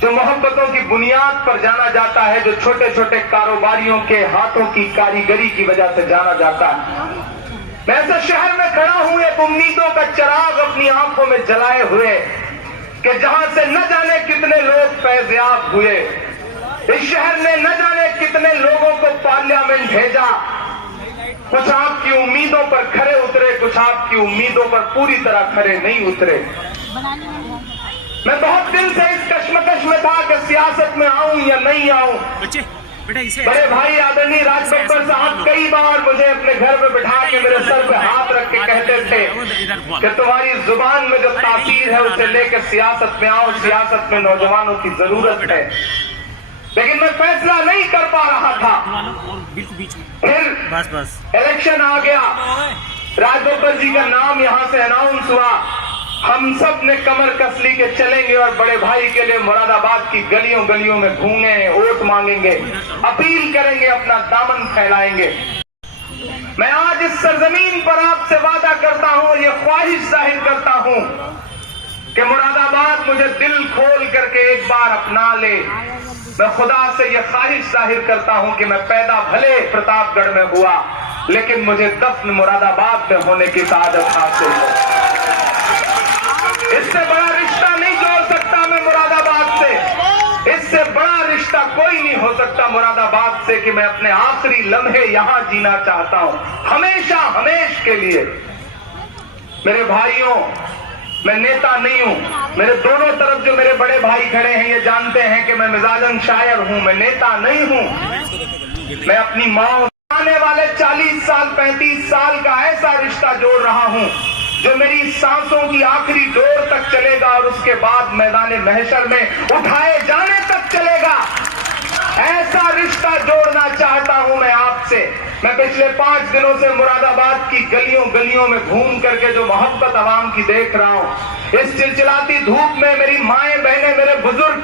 جو محبتوں کی بنیاد پر جانا جاتا ہے، جو چھوٹے چھوٹے کاروباریوں کے ہاتھوں کی کاریگری کی وجہ سے جانا جاتا ہے۔ میں ایسے شہر میں کھڑا ہوں ایک امیدوں کا چراغ اپنی آنکھوں میں جلائے ہوئے کہ جہاں سے نہ جانے کتنے لوگ فیض یاب ہوئے، اس شہر نے نہ جانے کتنے لوگوں کو پارلیمنٹ بھیجا۔ کچھ آپ کی امیدوں پر کھرے اترے، کچھ آپ کی امیدوں پر پوری طرح کھرے نہیں اترے۔ میں بہت دن سے اس کشمکش میں تھا کہ سیاست میں آؤں یا نہیں آؤں۔ بڑے بھائی آدرنی راج ببر صاحب کئی بار مجھے اپنے گھر میں بٹھا کے میرے سر پہ ہاتھ رکھ کے کہتے تھے کہ تمہاری زبان میں جو تاثیر ہے اسے لے کے سیاست میں آؤ، سیاست میں نوجوانوں کی ضرورت ہے۔ لیکن میں فیصلہ نہیں کر پا رہا تھا۔ پھر الیکشن آ گیا، راج ببر جی کا نام یہاں سے اناؤنس ہوا، ہم سب نے کمر کس لی کہ چلیں گے اور بڑے بھائی کے لیے مراد آباد کی گلیوں گلیوں میں گھومیں گے، ووٹ مانگیں گے، اپیل کریں گے، اپنا دامن پھیلائیں گے۔ میں آج اس سرزمین پر آپ سے وعدہ کرتا ہوں، یہ خواہش ظاہر کرتا ہوں کہ مراد آباد مجھے دل کھول کر کے ایک بار اپنا لے۔ میں خدا سے یہ خواہش ظاہر کرتا ہوں کہ میں پیدا بھلے پرتاپ گڑھ میں ہوا، لیکن مجھے دفن مراد آباد میں ہونے کی سعادت حاصل ہو۔ اس سے بڑا رشتہ نہیں جوڑ سکتا میں مراد آباد سے، اس سے بڑا رشتہ کوئی نہیں ہو سکتا مراد آباد سے کہ میں اپنے آخری لمحے یہاں جینا چاہتا ہوں، ہمیشہ ہمیش کے لیے۔ میرے بھائیوں، میں نیتا نہیں ہوں، میرے دونوں طرف جو میرے بڑے بھائی کھڑے ہیں یہ جانتے ہیں کہ میں مزاجن شاعر ہوں، میں نیتا نہیں ہوں۔ میں اپنی ماں آنے والے 40 سال 35 سال کا ایسا رشتہ جوڑ رہا ہوں جو میری سانسوں کی آخری ڈور تک چلے گا اور اس کے بعد میدان محشر میں اٹھائے جانے تک چلے گا۔ ایسا رشتہ جوڑنا چاہتا ہوں میں آپ سے۔ میں پچھلے 5 دنوں سے مراد آباد کی گلیوں گلیوں میں گھوم کر کے جو محبت عوام کی دیکھ رہا ہوں، اس چلچلاتی دھوپ میں میری مائیں بہنیں میرے بزرگ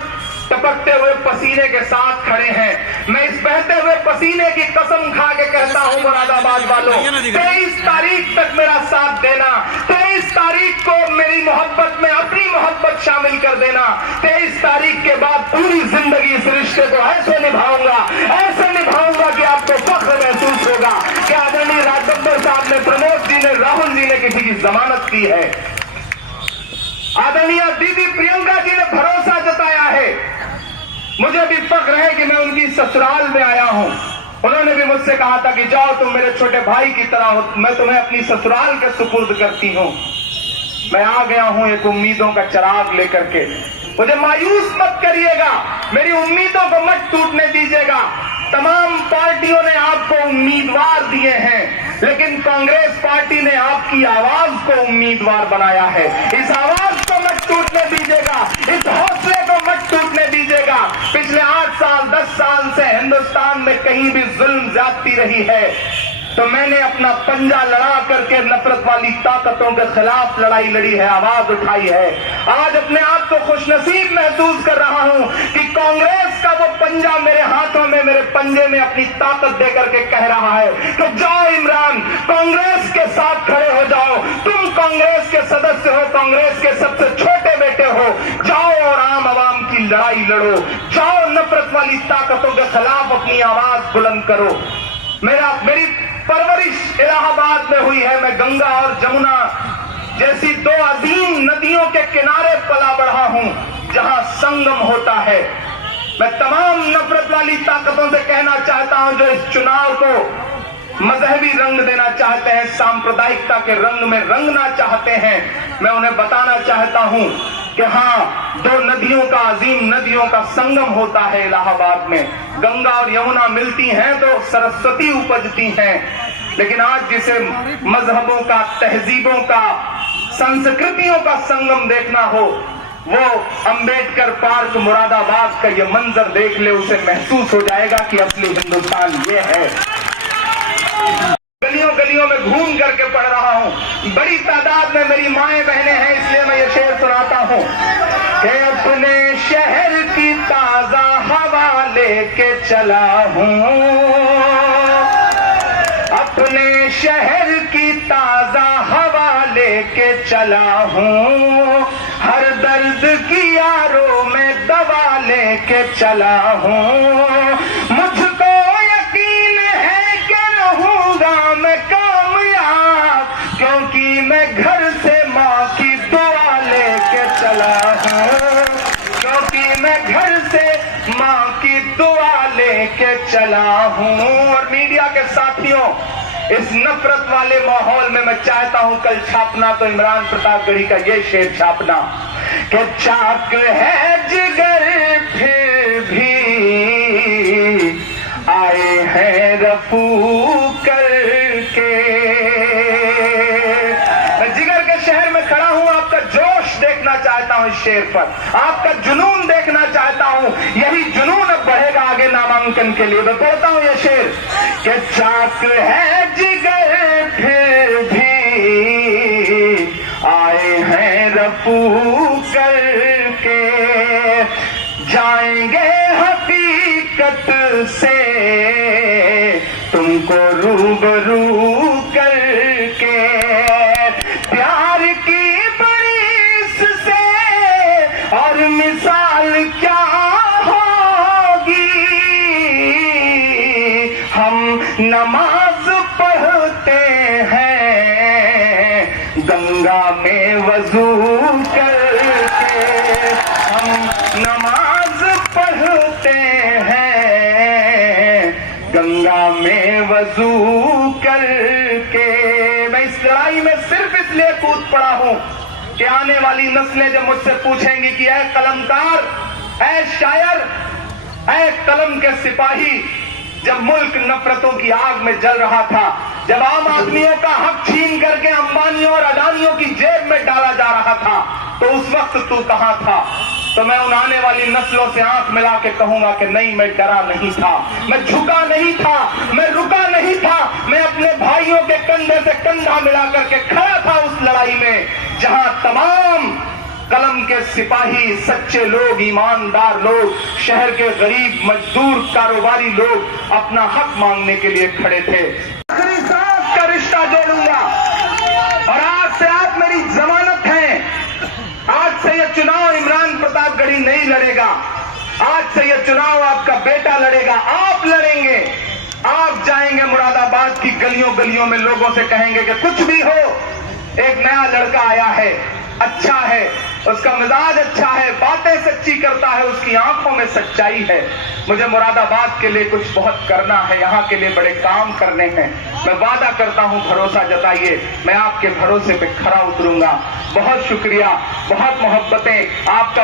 ٹپکتے ہوئے پسینے کے ساتھ کھڑے ہیں۔ میں اس بہتے ہوئے پسینے کی قسم کھا کے کہتا ہوں مراد آباد والوں، 23 تاریخ تک میرا ساتھ دینا، 23 تاریخ کو میری محبت میں اپنی محبت شامل کر دینا۔ 23 تاریخ کے بعد پوری زندگی اس رشتے کو ایسے نبھاؤں گا، ایسے نبھاؤں گا کہ آپ کو فخر محسوس ہوگا کہ آدرنی راج ببر صاحب نے، پرمود جی نے، راہل جی نے کسی کی ضمانت کی ہے، آدرنی دیدی پرینکا جی نے بھروسہ جتایا ہے۔ مجھے بھی فخر ہے کہ میں ان کی سسرال میں آیا ہوں۔ انہوں نے بھی مجھ سے کہا تھا کہ جاؤ تم میرے چھوٹے بھائی کی طرح ہو، میں تمہیں اپنی سسرال کے سپرد کرتی ہوں۔ میں آ گیا ہوں ایک امیدوں کا چراغ لے کر کے۔ مجھے مایوس مت کریے گا، میری امیدوں کو مت ٹوٹنے دیجیے گا۔ تمام پارٹیوں نے آپ کو امیدوار دیے ہیں، لیکن کانگریس پارٹی نے آپ کی آواز کو امیدوار بنایا ہے۔ اس آواز کو مت ٹوٹنے دیجیے گا، اس حوصلے کو مت ٹوٹنے دیجیے گا۔ پچھلے 8 سال 10 سال سے ہندوستان میں کہیں بھی ظلم زیادتی رہی ہے تو میں نے اپنا پنجہ لڑا کر کے نفرت والی طاقتوں کے خلاف لڑائی لڑی ہے، آواز اٹھائی ہے۔ آج اپنے آپ کو خوش نصیب محسوس کر رہا ہوں کہ کانگریس کا وہ پنجہ میرے ہاتھوں میں، میرے پنجے میں اپنی طاقت دے کر کے کہہ رہا ہے کہ جاؤ عمران، کانگریس کے ساتھ کھڑے ہو جاؤ، تم کانگریس کے سدسیہ ہو، کانگریس کے سب سے چھوٹے بیٹے ہو، جاؤ اور عام عوام کی لڑائی لڑو، جاؤ نفرت والی طاقتوں کے خلاف اپنی آواز بلند کرو۔ میری پرورش الہ آباد میں ہوئی ہے، میں گنگا اور جمنا جیسی 2 عظیم ندیوں کے کنارے پلا بڑھا ہوں جہاں سنگم ہوتا ہے۔ میں تمام نفرت والی طاقتوں سے کہنا چاہتا ہوں جو اس چناؤ کو مذہبی رنگ دینا چاہتے ہیں، سامپردائکتا کے رنگ میں رنگنا چاہتے ہیں، میں انہیں بتانا چاہتا ہوں کہ ہاں 2 ندیوں کا، عظیم ندیوں کا سنگم ہوتا ہے الہ آباد میں۔ گنگا اور یمنا ملتی ہیں تو سرسوتی اپجتی ہیں، لیکن آج جسے مذہبوں کا، تہذیبوں کا، سنسکرتیوں کا سنگم دیکھنا ہو، وہ امبیڈکر پارک مراد آباد کا یہ منظر دیکھ لے، اسے محسوس ہو جائے گا کہ اصلی ہندوستان یہ ہے۔ گلیوں گلیوں میں گھوم کر کے پڑھ رہا ہوں، بڑی تعداد میں میری مائیں بہنیں ہیں، اس لیے میں یہ شعر سناتا ہوں کہ اپنے شہر کی تازہ ہوا لے کے چلا ہوں، اپنے شہر کی تازہ ہوا لے کے چلا ہوں، ہر درد کی یاروں میں دوا لے کے چلا ہوں، مجھ کو یقین ہے کہ رہوں گا میں کامیاب، کیونکہ میں گھر سے ماں کی دعا لے کے چلا ہوں، کیونکہ میں گھر سے ماں کی دعا لے کے چلا ہوں۔ اور میڈیا کے ساتھیوں، اس نفرت والے ماحول میں میں چاہتا ہوں کل چھاپنا تو عمران پرتاپ گڑھی کا یہ شعر چھاپنا کہ چاک ہے جگر پھر بھی آئے ہیں رفو کر کے۔ میں جگر کے شہر میں کھڑا ہوں، آپ کا جوش دیکھنا چاہتا ہوں اس شعر پر، آپ کا جنون دیکھنا چاہتا ہوں، یہی جنون اب بڑھے گا آگے نامانکن کے لیے۔ میں پڑھتا ہوں یہ شعر کہ چاک ہے جگر پھر بھی آئے ہیں رفو کر کے، جائیں گے حقیقت سے تم کو روبرو کر کے، پیار کی بریس سے اور مثال کیا ہوگی، ہم نماز پڑھتے ہیں گنگا میں وضو کر کے، ہم نماز پڑھتے ہیں گنگا میں وضو کر کے۔ میں اس لڑائی میں صرف اس لیے کود پڑا ہوں کہ آنے والی نسلیں جب مجھ سے پوچھیں گی کہ اے قلمکار، اے شاعر، اے قلم کے سپاہی، جب ملک نفرتوں کی آگ میں جل رہا تھا، جب عام آدمیوں کا حق چھین کر کے امبانیوں اور اڈانیوں کی جیب میں ڈالا جا رہا تھا، تو اس وقت تو کہاں تھا؟ تو میں ان آنے والی نسلوں سے آنکھ ملا کے کہوں گا کہ نہیں، میں ڈرا نہیں تھا، میں جھکا نہیں تھا، میں رکا نہیں تھا، میں اپنے بھائیوں کے کندھے سے کندھا ملا کر کے کھڑا تھا اس لڑائی میں جہاں تمام قلم کے سپاہی، سچے لوگ، ایماندار لوگ، شہر کے غریب مزدور کاروباری لوگ اپنا حق مانگنے کے لیے کھڑے تھے۔ آخری سانس کا رشتہ جوڑوں گا اور آج سے آپ میری ضمانت ہیں، آج سے یہ چناؤ عمران پرتاپ گڑھی نہیں لڑے گا، آج سے یہ چناؤ آپ کا بیٹا لڑے گا، آپ لڑیں گے، آپ جائیں گے مراد آباد کی گلیوں گلیوں میں، لوگوں سے کہیں گے کہ کچھ بھی ہو، ایک نیا لڑکا آیا ہے، اچھا ہے، اس کا مزاج اچھا ہے، باتیں سچی کرتا ہے، اس کی آنکھوں میں سچائی ہے، مجھے مراد آباد کے لیے کچھ بہت کرنا ہے، یہاں کے لیے بڑے کام کرنے ہیں، میں وعدہ کرتا ہوں، بھروسہ جتائیے، میں آپ کے بھروسے پہ کھرا اتروں گا۔ بہت شکریہ، بہت محبتیں آپ کا۔